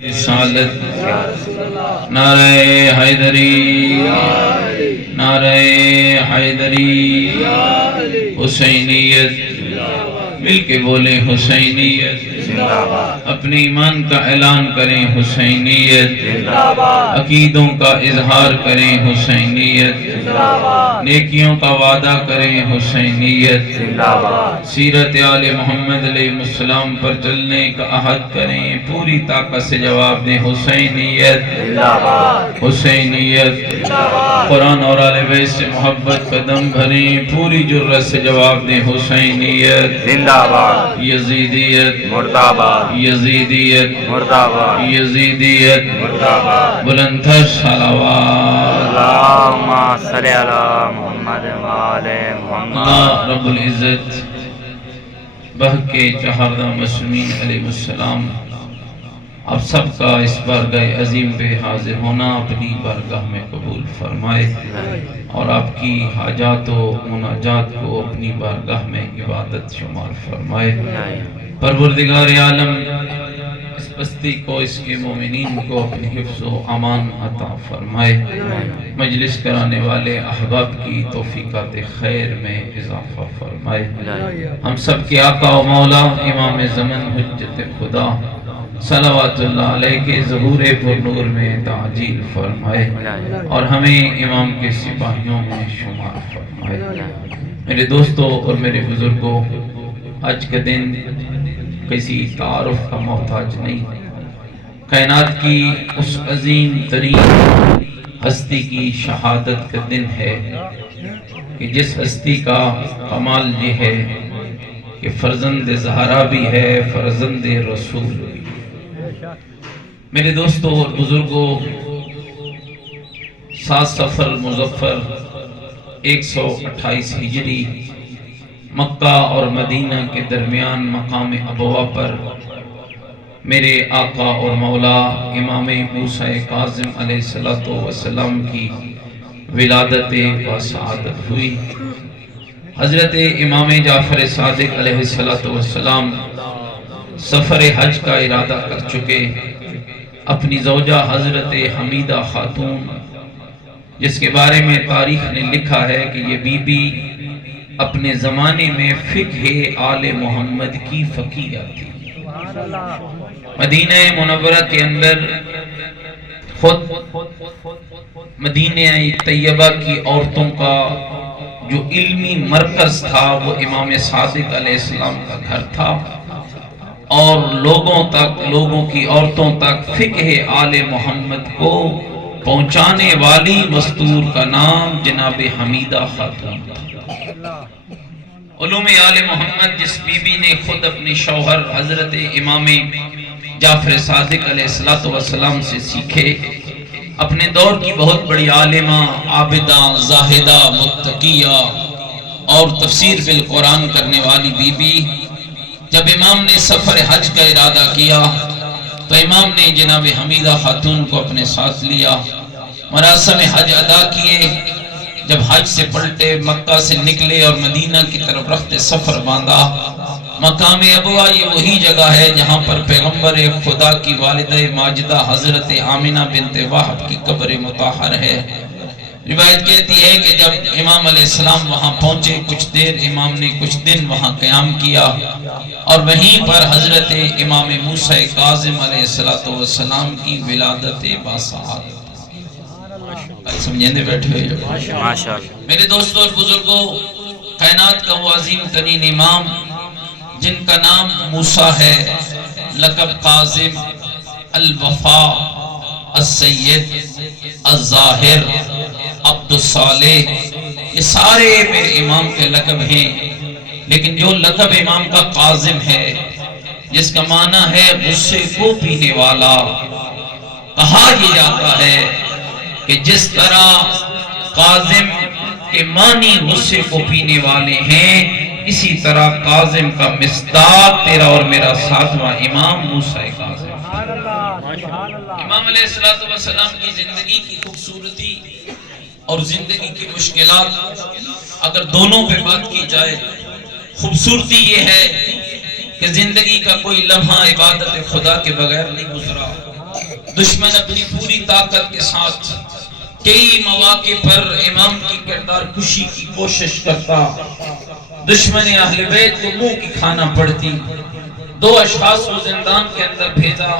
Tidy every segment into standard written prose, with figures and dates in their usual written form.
رسالت نعرہ حیدری نعرہ حیدری حسینیت مل کے بولے حسینیت اپنے ایمان کا اعلان کریں حسینیت عقیدوں کا اظہار کریں حسینیت نیکیوں کا وعدہ کریں حسینیت سیرت آل محمد علیہ السلام پر چلنے کا عہد کریں پوری طاقت سے جواب دیں حسینیت حسینیت قرآن اور آل بیت سے محبت قدم بھریں پوری جرت سے جواب دیں حسینیت زندہ باد یزیدیت مرد آباد یزیدیت مرد آباد یزیدیت مرد آباد بلندتر صلوات اللہم صلی علی محمد و آل محمد اللہ رب العزت بہک کے چہاردہ مسلمین علیہ السلام آپ سب کا اس بارگاہ عظیم پہ حاضر ہونا اپنی بارگاہ میں قبول فرمائے اور آپ کی حاجات و مناجات کو اپنی بارگاہ میں عبادت شمار فرمائے پروردگار عالم اس بستی کو اس کے مومنین کو اپنی حفظ و امان عطا فرمائے مجلس کرانے والے احباب کی توفیقات خیر میں اضافہ فرمائے ہم سب کے آقا و مولا امام زمن حجت خدا صلوات اللہ علیہ کے ظہور پر نور میں تعجیل فرمائے اور ہمیں امام کے سپاہیوں میں شمار فرمائے میرے دوستوں اور میرے بزرگوں آج کا دن کسی تعارف کا محتاج نہیں کائنات کی اس عظیم ترین ہستی کی شہادت کا دن ہے کہ جس ہستی کا کمال یہ ہے کہ فرزند زہرا بھی ہے فرزند رسول بھی میرے دوستوں اور بزرگوں 7 صفر مظفر 128 ہجری مکہ اور مدینہ کے درمیان مقام ابوا پر میرے آقا اور مولا امام موسیٰ کاظم علیہ السلام کی ولادت و سعادت ہوئی حضرت امام جعفر صادق علیہ السلام سفر حج کا ارادہ کر چکے اپنی زوجہ حضرت حمیدہ خاتون جس کے بارے میں تاریخ نے لکھا ہے کہ یہ بی بی اپنے زمانے میں فقہ آل محمد کی فقیہ تھی مدینہ منورہ کے اندر خود مدینہ طیبہ کی عورتوں کا جو علمی مرکز تھا وہ امام صادق علیہ السلام کا گھر تھا اور لوگوں کی عورتوں تک فقہ آل محمد کو پہنچانے والی مستور کا نام جناب حمیدہ خاتون تھا علوم آل محمد جس بی بی نے خود اپنی شوہر حضرت امام جعفر صادق علیہ السلام سے سیکھے اپنے دور کی بہت بڑی عالمہ عابدہ زاہدہ متقیہ اور تفسیر بالقرآن کرنے والی بی بی جب امام نے سفر حج کا ارادہ کیا تو امام نے جناب حمیدہ خاتون کو اپنے ساتھ لیا مراسم حج ادا کیے جب حج سے پلٹے مکہ سے نکلے اور مدینہ کی طرف رخت سفر باندھا مقام ابوا یہ وہی جگہ ہے جہاں پر پیغمبر خدا کی والدہ ماجدہ حضرت آمنہ بنت وہب کی قبر مطہر ہے روایت کہتی ہے کہ جب امام علیہ السلام وہاں پہنچے کچھ دیر امام نے کچھ دن وہاں قیام کیا اور وہیں پر حضرت امام موسیٰ کاظم علیہ السلام کی ولادت باسعادت سمجھنے بیٹھے ہوئے ماشاءاللہ میرے دوستوں اور بزرگوں کائنات کا وہ عظیم ترین امام جن کا نام موسیٰ ہے لقب کاظم الوفا السید الظاہر عبد الصالح یہ سارے میرے امام کے لقب ہیں لیکن جو لقب امام کا کاظم ہے جس کا معنی ہے غصے کو پینے والا کہا یہ جاتا ہے کہ جس طرح کاظم کے معنی غصے کو پینے والے ہیں اسی طرح کاظم کا مصداق تیرا اور میرا ساتواں امام موسیٰ کاظم امام علیہ السلام کی زندگی کی خوبصورتی اور زندگی کی مشکلات اگر دونوں پہ بات کی جائے خوبصورتی یہ ہے کہ زندگی کا کوئی لمحہ عبادت خدا کے بغیر نہیں گزرا دشمن اپنی پوری طاقت کے ساتھ کئی مواقع پر امام کی کردار کشی کی کوشش کرتا، دشمن اہل بیت کو منہ کی کھانا پڑتی۔ 2 اشخاص کو زندان کے اندر بھیجا،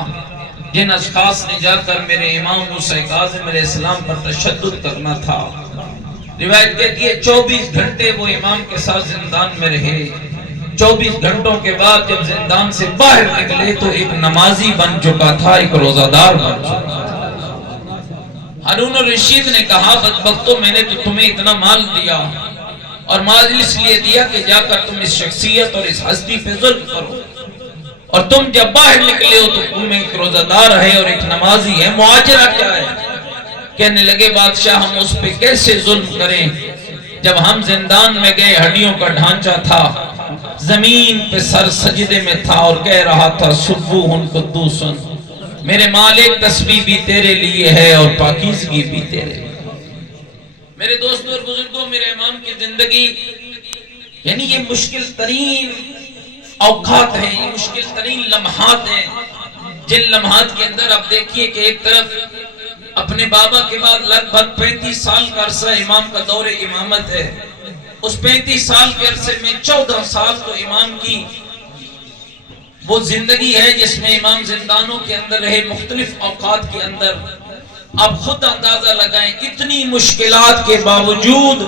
جن اشخاص نے جا کر میرے امام موسیٰ کاظم علیہ السلام پر تشدد کرنا تھا۔ روایت کہتی ہے 24 گھنٹے وہ امام کے ساتھ زندان میں رہے۔ 24 گھنٹوں کے بعد جب زندان سے باہر نکلے تو ایک نمازی بن چکا تھا، ایک روزہ دار بن چکا تھا۔ ہارون الرشید نے کہا بدبختو، میں نے تو تمہیں اتنا مال دیا، اور مال اس لیے دیا کہ جا کر تم اس شخصیت اور اس ہستی پہ ظلم کرو، اور تم جب باہر نکلے ہو تو تم ایک روزہ دار ہے اور ایک نمازی ہے، معاجرہ کیا ہے؟ کہنے لگے بادشاہ ہم اس پہ کیسے ظلم کریں؟ جب ہم زندان میں گئے ہڈیوں کا ڈھانچہ تھا، زمین پہ سر سجدے میں تھا اور کہہ رہا تھا سبوحن قدوسن، میرے مالک تسبیح بھی تیرے لیے ہے اور پاکیزگی بھی تیرے لیے۔ میرے دوستوں اور بزرگوں، میرے امام کی زندگی یعنی یہ مشکل ترین اوقات ہیں، یہ مشکل ترین لمحات ہیں، جن لمحات کے اندر آپ دیکھیے کہ ایک طرف اپنے بابا کے بعد لگ بھگ 35 سال کا عرصہ امام کا دور امامت ہے، اس 35 سال کے عرصے میں 14 سال تو امام کی وہ زندگی ہے جس میں امام زندانوں کے اندر رہے، مختلف اوقات کے اندر۔ آپ خود اندازہ لگائیں اتنی مشکلات کے باوجود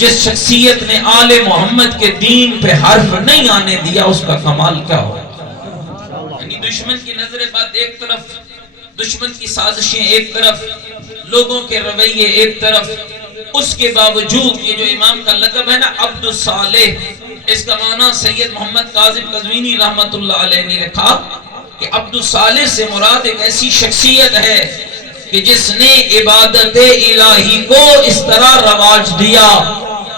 جس شخصیت نے آل محمد کے دین پہ حرف نہیں آنے دیا، اس کا کمال کیا ہو؟ یعنی دشمن کی نظر بد ایک طرف، دشمن کی سازشیں ایک طرف، لوگوں کے رویے ایک طرف، اس کے باوجود یہ جو امام کا لقب ہے نا عبد الصالح، اس کا معنی سید محمد کاظم قزوینی رحمت اللہ علیہ نے لکھا کہ عبد الصالح سے مراد ایک ایسی شخصیت ہے کہ جس نے عبادت الہی کو اس طرح رواج دیا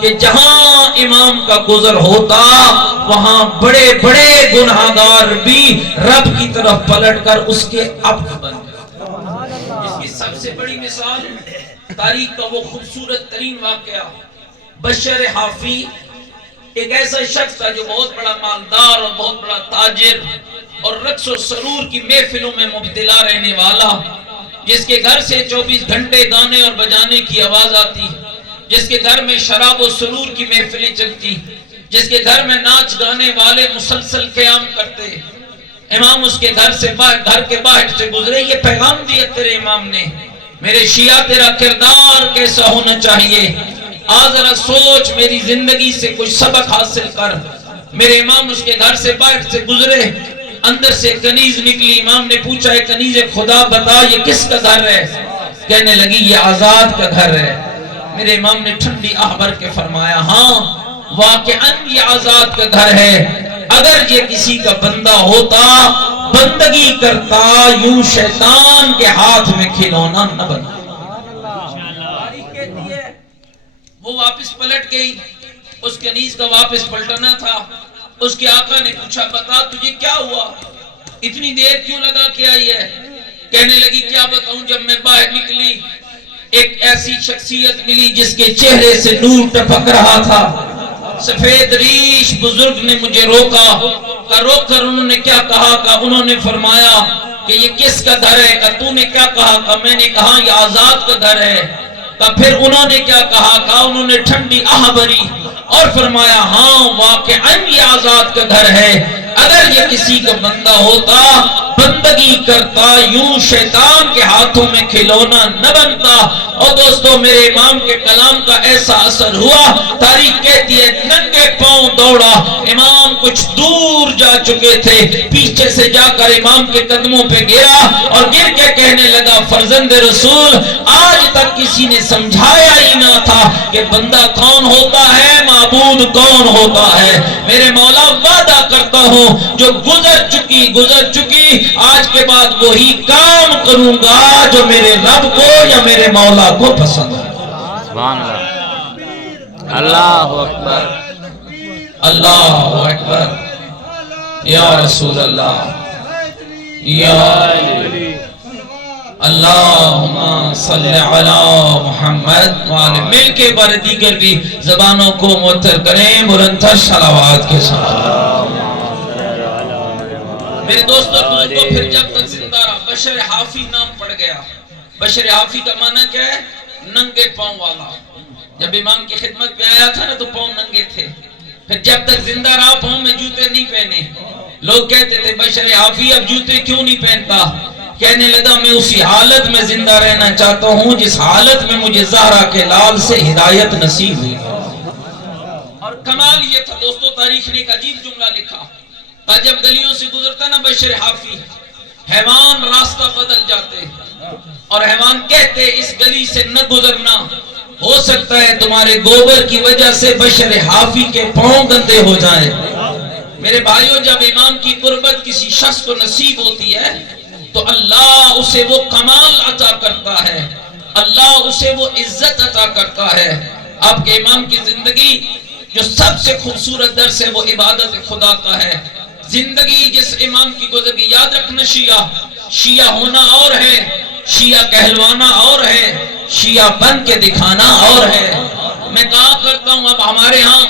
کہ جہاں امام کا گزر ہوتا وہاں بڑے بڑے گناہگار بھی رب کی طرف پلٹ کر اس کے عبد بن گئے۔ اس کی سب سے بڑی مثال تاریخ کا وہ خوبصورت ترین واقعہ، بشر حافی ایک ایسا شخص تھا جو بہت بڑا مالدار اور بہت بڑا تاجر اور رقص و سرور کی محفلوں میں مبتلا رہنے والا، جس کے گھر سے 24 گھنٹے گانے اور بجانے کی آواز آتی، جس کے گھر میں شراب و سرور کی محفلیں چلتی، جس کے گھر میں ناچ گانے والے مسلسل قیام کرتے۔ امام اس کے گھر کے باہر سے گزرے، یہ پیغام دیا تیرے امام نے، میرے شیعہ تیرا کردار کیسا ہونا چاہیے، آج ذرا سوچ، میری زندگی سے کچھ سبق حاصل کر۔ میرے امام اس کے گھر سے باہر سے گزرے، اندر سے کنیز نکلی، امام نے پوچھا ہے کنیز خدا بتا یہ کس کا گھر ہے؟ کہنے لگی یہ آزاد کا گھر ہے۔ میرے امام نے ٹھنڈی آہ بھر کے فرمایا ہاں واقعاً یہ آزاد کا گھر ہے، اگر یہ کسی کا بندہ ہوتا بندگی کرتا یوں شیطان کے ہاتھ میں کھلونا نہ بنا۔ وہ واپس پلٹ گئی، اس کنیز کا واپس پلٹنا تھا۔ اس کے آقا نے پوچھا بتا تجھے کیا ہوا، اتنی دیر کیوں لگا کے آئی ہے؟ کہنے لگی کیا بتاؤں، جب میں باہر نکلی ایک ایسی شخصیت ملی جس کے چہرے سے نور ٹپک رہا تھا، سفید ریش بزرگ نے مجھے روکا، روک کر انہوں نے کیا کہا کہ انہوں نے فرمایا کہ یہ کس کا گھر ہے، کہ تو نے کیا کہا، کہ میں نے کہا یہ آزاد کا گھر ہے، کہ پھر انہوں نے کیا کہا، کہ انہوں نے ٹھنڈی آہ بھری اور فرمایا ہاں واقعاً یہ آزاد کا گھر ہے، اگر یہ کسی کا بندہ ہوتا بندگی کرتا یوں شیطان کے ہاتھوں میں کھلونا نہ بنتا۔ اور دوستو میرے امام کے کلام کا ایسا اثر ہوا، تاریخ کہتی ہے ننگے پاؤں دوڑا، امام کچھ دور جا چکے تھے، پیچھے سے جا کر امام کے قدموں پہ گرا اور گر کے کہنے لگا فرزند رسول آج تک کسی نے سمجھایا ہی نہ تھا کہ بندہ کون ہوتا ہے، معبود کون ہوتا ہے۔ میرے مولا وعدہ کرتا ہوں جو گزر چکی آج کے بعد وہی کام کروں گا جو میرے رب کو یا میرے مولا کو پسند ہے۔ سبحان اللہ، اللہ اکبر، اللہ اکبر، یا رسول اللہ، یا اللہم صلی علی محمد وآلہ، مل کے بار دیگر بھی زبانوں کو معطر کریں مرنتر صلوات کے ساتھ۔ میرے دوستوں تو پھر جب تک زندہ رہا بشر حافی نام پڑ گیا. بشر حافی کا معنی کیا ہے؟ ننگے پاؤں والا. جب امام کی خدمت پہ آیا تھا نا تو پاؤں ننگے تھے. پھر جب تک زندہ رہا پاؤں میں جوتے نہیں پہنے. لوگ کہتے تھے بشر حافی اب جوتے کیوں نہیں پہنتا؟ کہنے لگا میں اسی حالت میں زندہ رہنا چاہتا ہوں جس حالت میں مجھے زہرا کے لال سے ہدایت نصیب ہوئی. اور کمال یہ تھا دوستو، تاریخ نے ایک عجیب جملہ لکھا تھا. جب گلیوں سے گزرتا نا بشر حافی، حیوان راستہ بدل جاتے اور حیوان کہتے اس گلی سے نہ گزرنا، ہو سکتا ہے تمہارے گوبر کی وجہ سے بشر حافی کے پاؤں گندے ہو جائیں. میرے بھائیوں، جب امام کی قربت کسی شخص کو نصیب ہوتی ہے تو اللہ اسے وہ کمال عطا کرتا ہے، اللہ اسے وہ عزت عطا کرتا ہے. آپ کے امام کی زندگی جو سب سے خوبصورت درس ہے وہ عبادت خدا کا ہے. زندگی جس امام کی گزری، یاد رکھنا شیعہ ہونا اور ہے، شیعہ کہلوانا اور ہے، شیعہ بن کے دکھانا اور ہے. میں کہا کرتا ہوں اب ہمارے ہاں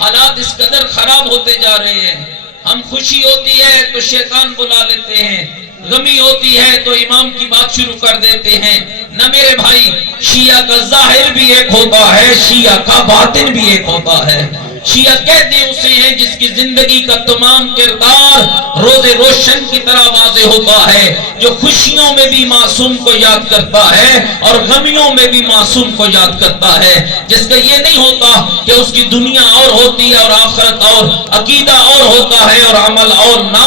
حالات اس قدر خراب ہوتے جا رہے ہیں. ہم خوشی ہوتی ہے تو شیطان بلا لیتے ہیں، غمی ہوتی ہے تو امام کی بات شروع کر دیتے ہیں. نہ میرے بھائی، شیعہ کا ظاہر بھی ایک ہوتا ہے، شیعہ کا باطن بھی ایک ہوتا ہے. شیعہ کہتے اسے ہیں جس کی زندگی کا تمام کردار روز روشن کی طرح واضح ہوتا ہے، جو خوشیوں میں بھی معصوم کو یاد کرتا ہے اور غمیوں میں بھی معصوم کو یاد کرتا ہے. جس کا یہ نہیں ہوتا کہ اس کی دنیا اور ہوتی ہے اور آخرت اور، عقیدہ اور ہوتا ہے اور عمل اور. نہ،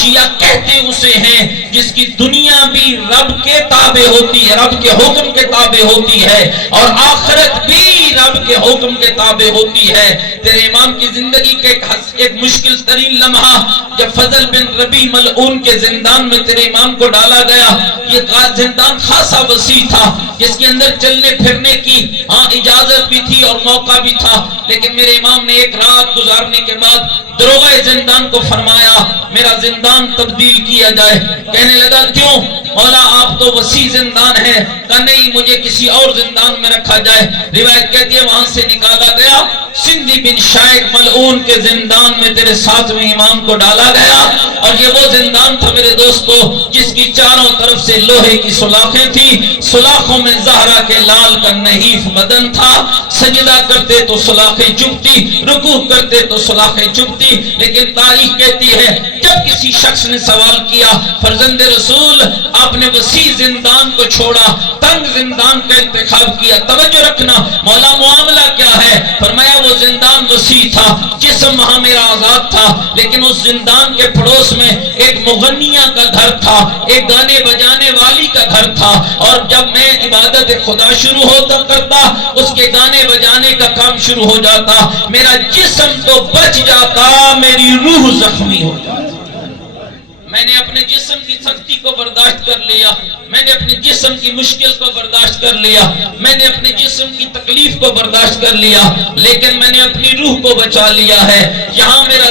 شیعہ کہتے اسے ہیں جس کی دنیا بھی رب کے تابع ہوتی ہے، رب کے حکم کے تابع ہوتی ہے، اور آخرت بھی رب کے حکم کے تابع ہوتی ہے. تیرے امام کی زندگی کے ایک مشکل ترین لمحہ جب فضل بن ربی ملعون کے زندان میں تیرے امام کو ڈالا گیا. یہ زندان خاصا وسیع تھا جس کے اندر چلنے پھرنے کی اجازت بھی تھی اور موقع بھی تھا، لیکن میرے امام نے ایک رات گزارنے کے بعد دروغہ زندان کو فرمایا میرا زندان تبدیل کیا جائے. کہنے لگا کیوں مولا، آپ تو وسیع زندان ہے. کہا نہیں، مجھے کسی اور زندان میں رکھا جائے. روایت کہتی ہے وہاں سے نکالا گیا، سندھی بن شائق ملعون کے زندان میں تیرے ساتویں امام کو ڈالا گیا. اور یہ وہ زندان تھا میرے دوستو جس کی چاروں طرف سے لوہے کی سلاخیں تھی، سلاخوں میں زہرا کے لال کا نحیف بدن تھا. سجدہ کرتے تو سلاخیں چبھتی، رکوع کرتے تو سلاخیں چبھتی. لیکن تاریخ کہتی ہے جب کسی شخص نے سوال کیا فرزند رسول آپ نے وسیع زندان کو چھوڑا، تنگ زندان کا انتخاب کیا، توجہ رکھنا مولا معاملہ کیا ہے؟ فرمایا وہ زندان وسیع تھا، جسم وہاں میرا آزاد تھا، لیکن اس زندان کے پڑوس میں ایک مغنیہ کا گھر تھا، ایک گانے بجانے والی کا گھر تھا. اور جب میں عبادت خدا شروع ہوتا کرتا اس کے گانے بجانے کا کام شروع ہو جاتا. میرا جسم تو بچ جاتا، میری روح زخمی ہو جاتی. میں نے اپنے جسم کی سختی کو برداشت کر لیا، میں نے اپنے جسم کی مشکل کو برداشت کر لیا، میں نے اپنے جسم کی تکلیف کو برداشت کر لیا، لیکن میں نے اپنی روح کو بچا لیا ہے. یہاں میرا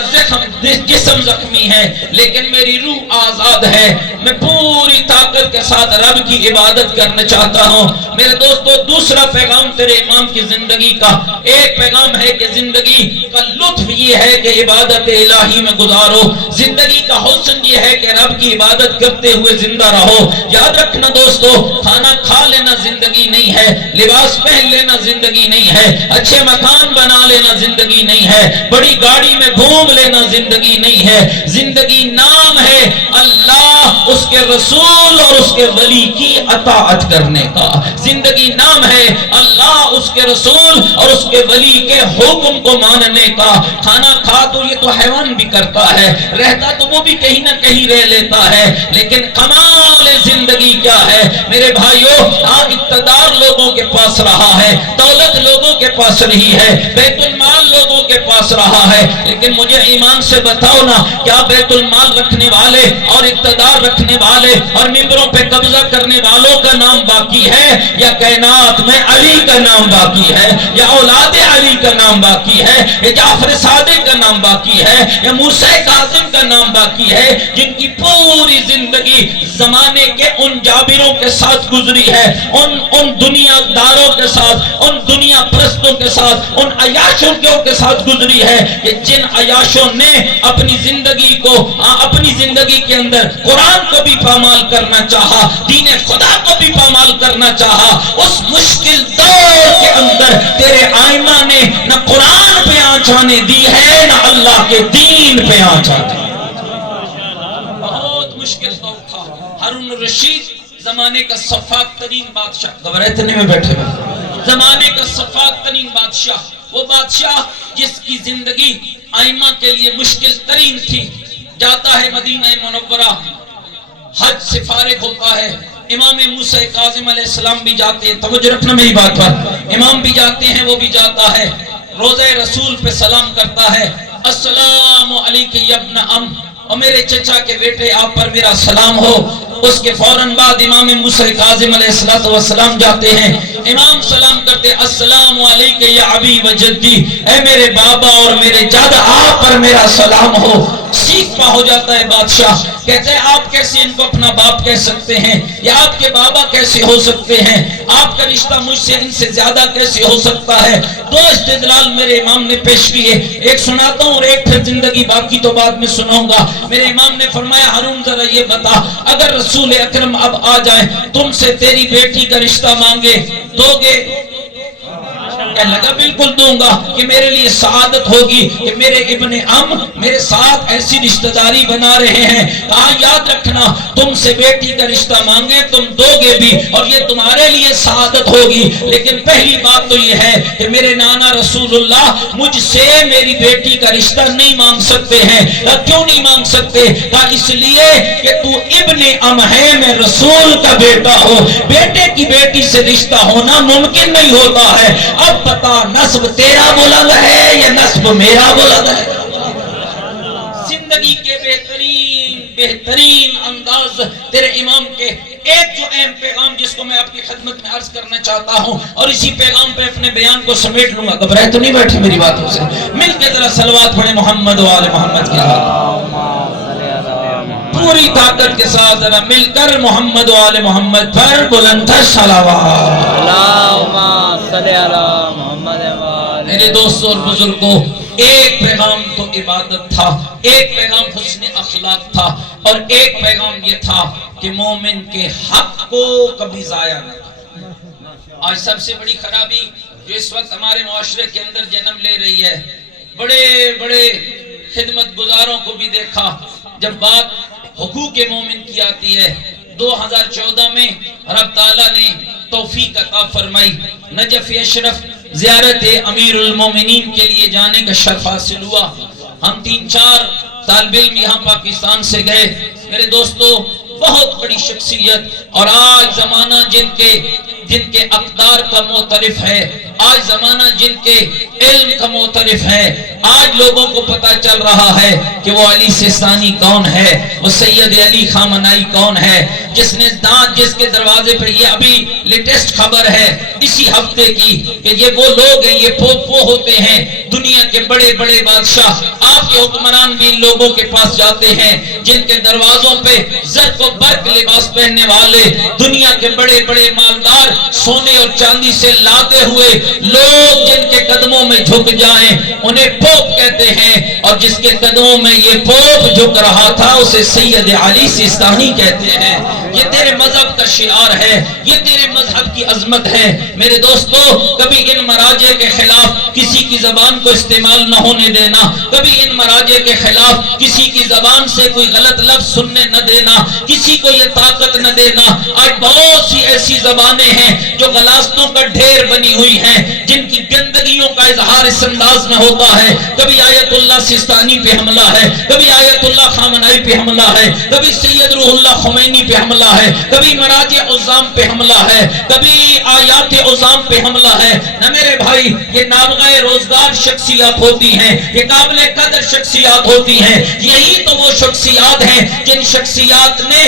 جسم زخمی ہے لیکن میری روح آزاد ہے. میں پوری طاقت کے ساتھ رب کی عبادت کرنا چاہتا ہوں. میرے دوستو، دوسرا پیغام تیرے امام کی زندگی کا، ایک پیغام ہے کہ زندگی کا لطف یہ ہے کہ عبادت الہی میں گزارو. زندگی کا حسن یہ ہے کہ رب کی عبادت کرتے ہوئے زندہ رہو. یاد رکھنا دوستو، کھانا کھا لینا زندگی نہیں ہے، لباس پہن لینا زندگی نہیں ہے، اچھے مکان بنا لینا زندگی نہیں ہے، بڑی گاڑی میں گھوم لینا زندگی نہیں ہے. زندگی نام ہے اللہ، اس کے رسول اور اس کے ولی کی اطاعت کرنے کا. زندگی نام ہے اللہ، اس کے رسول اور اس کے ولی کے حکم کو ماننے کا. کھانا کھا تو یہ تو حیوان بھی کرتا ہے، رہتا تو وہ بھی کہیں نہ کہیں رہ لیتا ہے، لیکن کمال زندگی کیا ہے میرے بھائیوں؟ اقتدار لوگوں کے پاس رہا ہے، دولت لوگوں کے پاس رہی ہے، بیت المال لوگوں کے پاس رہا ہے، لیکن مجھے ایمان سے بتاؤ نا، کیا بیت المال رکھنے والے اور اقتدار رکھنے والے اور ممبروں پہ قبضہ کرنے والوں کا نام باقی ہے، یا کائنات میں علی کا نام باقی ہے، یا اولاد علی کا نام باقی ہے، یا جعفر صادق کا نام باقی ہے، یا موسیٰ کاظم کا نام باقی ہے، جن کی پوری زندگی زمانے کے ان جابروں کے ساتھ گزری ہے، ان دنیا داروں کے ساتھ، ان دنیا پرستوں کے ساتھ، ان عیاشوں کے ساتھ وقت گزری ہے کہ جن عیاشوں نے اپنی زندگی کے اندر قرآن کو بھی پامال کرنا چاہا، دین خدا کو بھی پامال کرنا چاہا، اس مشکل دور کے اندر تیرے آئمہ نے نہ قرآن پہ آنچ آنے دی ہے نہ اللہ کے دین پہ آنچ آنے دی۔ بہت مشکل دور تھا۔ ہارون الرشید زمانے کا صفاق ترین بادشاہ، گورنر میں بیٹھے ہوئے، زمانے کا صفاق ترین بادشاہ، وہ بادشاہ جس کی زندگی آئمہ کے لیے مشکل ترین تھی، جاتا ہے مدینہ منورہ، حج سے فارغ ہوتا ہے، امام موسیٰ کاظم علیہ السلام بھی جاتے ہیں، توجہ رکھنا میری بات پر، امام بھی جاتے ہیں، وہ بھی جاتا ہے، روضہ رسول پہ سلام کرتا ہے، السلام علیکم یا ابن ام، اور میرے چچا کے بیٹے آپ پر میرا سلام ہو۔ اس کے فوراً بعد امام موسیٰ کاظم علیہ السلام جاتے ہیں، امام سلام کرتے السلام علیکم یا ابی و جدی، اے میرے بابا اور میرے جادا آپ پر میرا سلام ہو۔ سیکھ پا ہو جاتا ہے بادشاہ، کہتے ہیں آپ کیسے ان کو اپنا باپ کہہ سکتے ہیں، یا آپ کے بابا کیسے ہو سکتے ہیں، آپ کا رشتہ مجھ سے ان سے زیادہ کیسے ہو سکتا ہے۔ دو استدلال میرے امام نے پیش کیے، ایک سناتا ہوں اور ایک پھر زندگی باقی تو بعد میں سناؤں گا۔ میرے امام نے فرمایا ہارون ذرا یہ بتا، اگر رسول اکرم اب آ جائیں تم سے تیری بیٹی کا رشتہ مانگے دو گے؟ کہنے لگا بالکل دوں گا، کہ میرے لیے سعادت ہوگی کہ میرے ابن ام میرے ساتھ ایسی رشتہ داری بنا رہے ہیں۔ کہا یاد رکھنا تم سے بیٹی کا رشتہ مانگے تم دو گے بھی، اور یہ تمہارے لیے سعادت ہوگی، لیکن پہلی بات تو یہ ہے کہ میرے نانا رسول اللہ مجھ سے میری بیٹی کا رشتہ نہیں مانگ سکتے ہیں۔ کیوں نہیں مانگ سکتے؟ کہا اس لیے کہ تو ابن ام ہے، میں رسول کا بیٹا ہوں، بیٹے کی بیٹی سے رشتہ ہونا ممکن نہیں ہوتا ہے۔ اب پتا نسب تیرا بلند ہے یا نسب میرا بلند ہے؟ زندگی کے بہترین انداز تیرے امام کے ایک جو اہم پیغام جس کو میں آپ کی خدمت میں عرض کرنا چاہتا ہوں، اور اسی پیغام پہ اپنے بیان کو سمیٹ لوں گا، گھبرائے تو نہیں بیٹھے میری باتوں سے، مل کے ذرا صلوات پڑھیں محمد و آل محمد کے پوری طاقت کے ساتھ، ذرا مل کر محمد و آل محمد پر بلند صلوات۔ اللہم صلی علی محمد و آل۔ میرے دوستوں اور بزرگوں، ایک پیغام تو عبادت تھا، ایک پیغام حسن اخلاق تھا، اور ایک پیغام یہ تھا کہ مومن کے حق کو کبھی ضائع نہ کرے۔ آج سب سے بڑی خرابی جو اس وقت ہمارے معاشرے کے اندر جنم لے رہی ہے، بڑے بڑے خدمت گزاروں کو بھی دیکھا، جب بات حقوق مومن کی آتی ہے، 2014 میں رب تعالیٰ نے توفیق عطا فرمائی، نجف اشرف زیارت امیر المومنین کے لیے جانے کا شرف حاصل ہوا۔ ہم 3-4 طالب علم یہاں پاکستان سے گئے۔ میرے دوستو، بہت بڑی شخصیت، اور آج زمانہ جن کے اقدار کا معترف ہے، آج زمانہ جن کے علم کا معترف ہے، آج لوگوں کو پتا چل رہا ہے کہ وہ علی سیستانی کون ہے، وہ سید علی خامنائی کون ہے، جس کے دروازے پر، یہ ابھی لیٹسٹ خبر ہے اسی ہفتے کی، کہ یہ وہ لوگ ہیں، یہ وہ ہوتے ہیں دنیا کے بڑے بڑے بادشاہ، آپ کے حکمران بھی ان لوگوں کے پاس جاتے ہیں جن کے دروازوں پہ زرق و برق لباس پہننے والے دنیا کے بڑے بڑے مالدار سونے اور چاندی سے لاتے ہوئے لوگ جن کے قدموں میں جھک جائیں انہیں پوپ کہتے ہیں، اور جس کے قدموں میں یہ پوپ جھک رہا تھا اسے سید علی سیستانی کہتے ہیں۔ یہ تیرے مذہب کا شعار ہے، یہ تیرے مذہب کی عظمت ہے۔ میرے دوستو، کبھی ان مراجع کے خلاف کسی کی زبان کو استعمال نہ ہونے دینا، کبھی ان مراجع کے خلاف کسی کی زبان سے کوئی غلط لفظ سننے نہ دینا، کسی کو یہ طاقت نہ دینا۔ آج بہت سی ایسی زبانیں ہیں جو غلاستوں کا ڈھیر بنی ہوئی ہیں، جن کی گندگیوں کا اظہار اس انداز میں ہوتا ہے، کبھی آیت اللہ سیستانی پہ حملہ ہے، کبھی آیت اللہ خامنائی پہ حملہ ہے، کبھی سید روح اللہ خمینی پہ حملہ ہے، کبھی مراجع عظام پہ حملہ ہے، کبھی آیات عظام پہ حملہ ہے۔ نہ میرے بھائی، یہ نابغہ روزگار شخصیات ہوتی ہیں، یہ قابل قدر شخصیات ہوتی ہیں، یہی تو وہ شخصیات ہیں جن شخصیات نے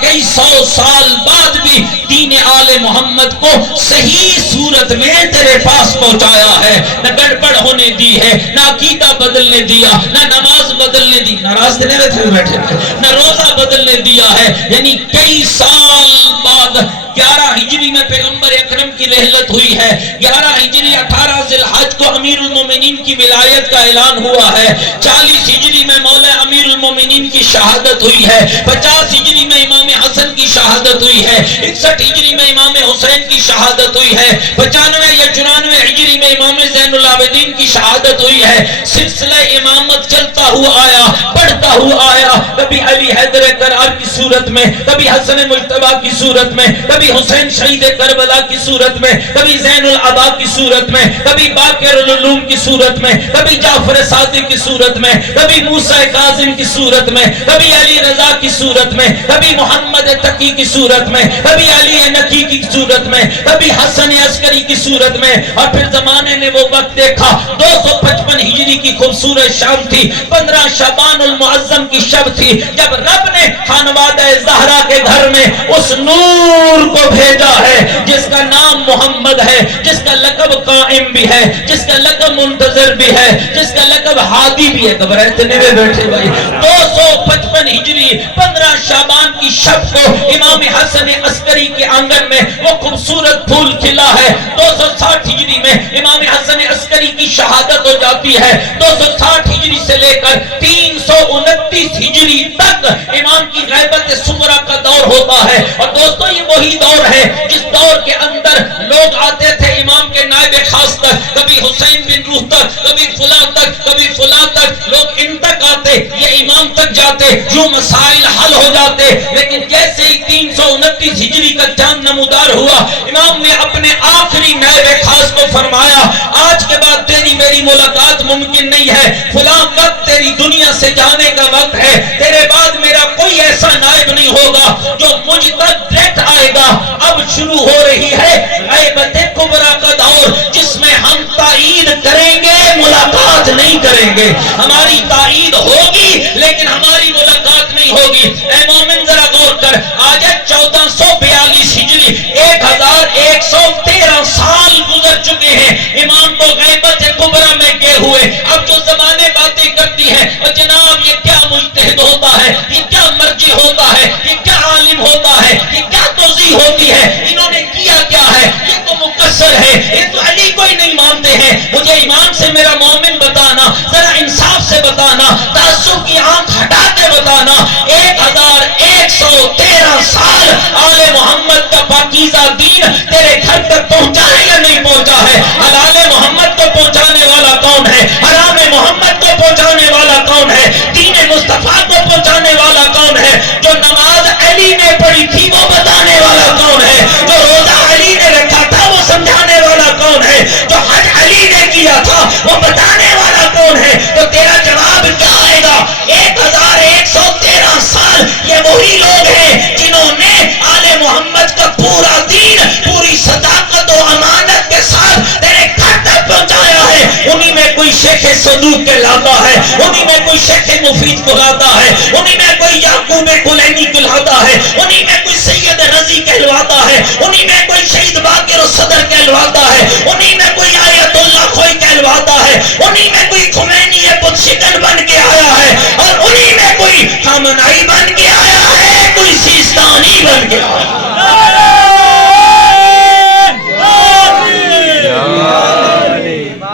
کئی سو سال بعد بھی دین آل محمد کو صحیح صورت میں تیرے پاس پہنچایا ہے، نہ گڑبڑ ہونے دی ہے، نہ عقیدہ بدلنے دیا، نہ نماز بدلنے دی، ناراض دینے میں تھے بیٹھے، نہ روزہ بدلنے دیا ہے۔ یعنی کئی سال بعد 11 ہجری میں پیغمبر اکرم کی رحلت ہوئی ہے. 11 ہجری 18 ذی الحج کو امیر المومنین کی ولایت کا اعلان ہوا ہے. 40 ہجری میں مولا امیر المومنین کی شہادت ہوئی ہے. 50 ہجری میں امام حسن کی شہادت ہوئی ہے. 61 ہجری میں امام حسین کی شہادت ہوئی ہے. 95 یا 94 ہجری میں امام زین العابدین کی شہادت ہوئی ہے. سلسلہ امامت چلتا ہوا آیا, بڑھتا ہوا آیا. کبھی علی حیدر کرار کی صورت میں, کبھی حسن مجتبی کی صورت میں, کبھی حسین شہید کربلا کی صورت میں, کبھی زین العباد کی صورت میں, کبھی باقر العلوم کی صورت میں, کبھی جعفر صادق کی صورت میں, کبھی موسیٰ کاظم کی صورت میں, کبھی علی رضا کی صورت میں, کبھی محمد تقی کی صورت میں, کبھی علی نقی کی صورت میں, کبھی حسن عسکری کی صورت میں. اور پھر زمانے نے وہ وقت دیکھا 255 ہجری کی خوبصورت شام تھی, 15 شعبان المعظم کی شب تھی, جب رب نے خانوادہ زہرا کے گھر میں اس نور کو بھیجا ہے جس کا نام محمد ہے, جس کا لقب قائم بھی ہے, جس کا لقب منتظر بھی ہے, جس کا لقب ہادی بھی ہے. گھبراہتے نہیں بیٹھے بھائی. 255 ہجری 15 شعبان کی شب کو امام حسن عسکری کے آنگن میں وہ خوبصورت پھول کھلا ہے. 260 ہجری میں امام حسن عسکری کی شہادت ہو جاتی ہے. 260 ہجری سے لے کر 329 ہجری تک امام کی غیبت صغرا کا دور ہوتا ہے. اور دوستو یہ وہی دور ہے جس دور کے اندر لوگ آتے تھے امام کے نائب خاص تک, کبھی حسین بن روح تک, کبھی فلاں تک, کبھی فلاں تک, لوگ ان تک آتے یا امام تک جاتے, یوں مسائل حل ہو جاتے. لیکن جیسے ہی 329 ہجری کا چاند نمودار ہوا, امام نے اپنے آخری نائب خاص کو فرمایا, آج کے بعد تیری میری ملاقات ممکن نہیں ہے, فلاں وقت تیری دنیا سے جانے کا وقت ہے, تیرے بعد میرا کوئی ایسا نائب نہیں ہوگا جو مجھ تک ڈائریکٹ آئے گا. اب شروع ہو رہی ہے غیبت کبریٰ کا دور, جس میں ہم تائید کریں گے, ملاقات نہیں کریں گے. ہماری تائید ہوگی لیکن ہماری ملاقات نہیں ہوگی. اے مومن ذرا غور کر, آج 1442 ہجری 1113 سال گزر چکے ہیں امام کو غیبت کبریٰ میں گئے ہوئے. اب جو زمانے باتیں کرتی ہیں, اور جناب یہ کیا مجتہد ہوتا ہے, یہ کیا مرجع ہوتا ہے, یہ کیا عالم ہوتا ہے, یہ کیا توضیح ہوتی ہے, انہوں نے کیا کیا ہے, یہ تو مقصر ہے, یہ تو علی کو ہی نہیں مانتے ہیں. مجھے امام سے میرا مومن بتانا, ذرا انصاف سے بتانا, تعصب کی آنکھ ہٹا کے بتانا, 1113 سال آل محمد کا پاکیزہ دین تیرے گھر تک پہنچا ہے یا نہیں پہنچا ہے؟ آل محمد کو پہنچانے والا کون ہے؟ حرام محمد کو پہنچانے والا کون ہے؟ دین مصطفیٰ کو پہنچانے والا کون ہے؟ جو نماز علی نے پڑھی تھی وہ بتانے والا کون ہے؟ جو روزہ علی نے رکھا تھا وہ سمجھانے والا کون ہے؟ جو حج علی نے کیا تھا وہ بتانے والا کون ہے؟ تو تیرا جواب کیا آئے گا؟ 1113 سال یہ وہی لوگ ہیں جنہوں نے آل محمد کا پورا دین پوری صداقت و امانت کے ساتھ تیرے گھر تک پہنچایا ہے. انہی میں کوئی شیخ صدوق کہلاتا ہے, انہی میں کوئی شیخ مفید کہلاتا ہے, انہی میں کوئی یعقوب کلینی کہلاتا ہے, انہی میں کوئی سید رضی کہلواتا ہے, انہی میں کوئی شہید باقر صدر کہلواتا ہے, انہی میں کوئی آیت اللہ خوئی کہلواتا ہے, انہی میں کوئی خمینی پتشکن بن کے آیا ہے, اور انہی میں کوئی خامنائی بن کے آیا ہے, کوئی سیستانی بن کے آیا ہے.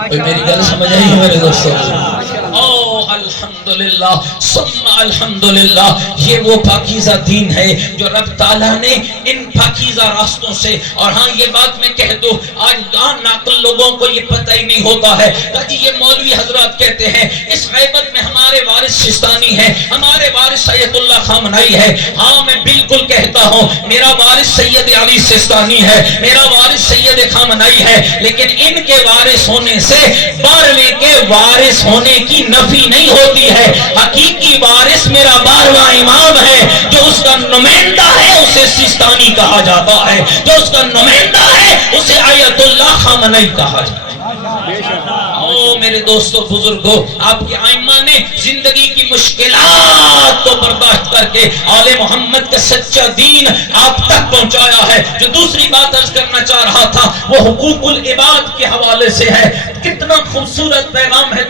میری گل سمجھ آئی ہے میرے دوستوں؟ الحمدللہ ثم الحمدللہ, یہ وہ پاکیزہ دین ہے جو رب تعالیٰ نے ان پاکیزہ راستوں سے. اور ہاں یہ بات میں کہہ دو, آج دان ناقل لوگوں کو یہ پتہ ہی نہیں ہوتا ہے کہ جی یہ مولوی حضرات کہتے ہیں اس غیبت میں ہمارے وارث سستانی ہے, ہمارے وارث سید اللہ خامنائی ہے. ہاں میں بالکل کہتا ہوں میرا وارث سید علی سستانی ہے, میرا وارث سید خامنائی ہے, لیکن ان کے وارث ہونے سے 12ویں کے وارث ہونے کی نفی نہیں ہوتی ہے. حقیقی وارث میرا 12واں امام ہے, جو اس کا نمائندہ ہے اسے سستانی کہا جاتا ہے, جو اس کا نمائندہ ہے اسے آیت اللہ خامنائی کہا جاتا ہے. میرے دوستو بزرگوں, آپ کے ائمہ نے زندگی کی مشکلات کو برداشت کر کے آل محمد کا سچا دین آپ تک پہنچایا ہے. جو دوسری بات عرض کرنا چاہ رہا تھا وہ حقوق العباد کے حوالے سے ہے. کتنا خوبصورت پیغام ہے